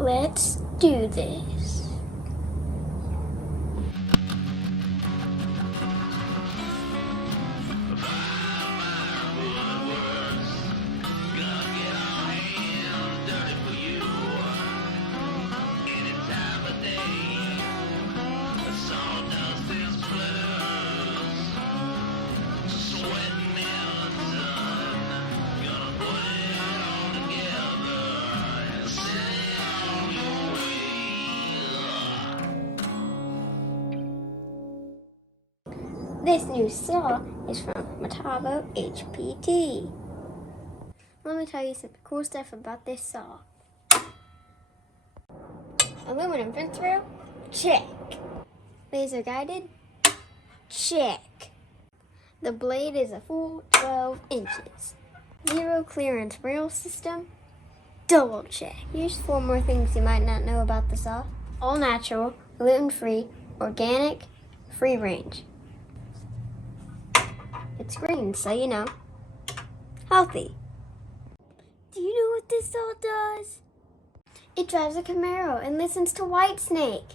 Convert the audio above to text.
Let's do this. This new saw is from Metabo HPT. Let me tell you some cool stuff about this saw. Aluminum fence rail? Check. Laser guided? Check. The blade is a full 12 inches. Zero clearance rail system? Double check. Here's 4 more things you might not know about the saw. All natural, gluten-free, organic, free range. It's green, so you know. Healthy. Do you know what this saw does? It drives a Camaro and listens to Whitesnake.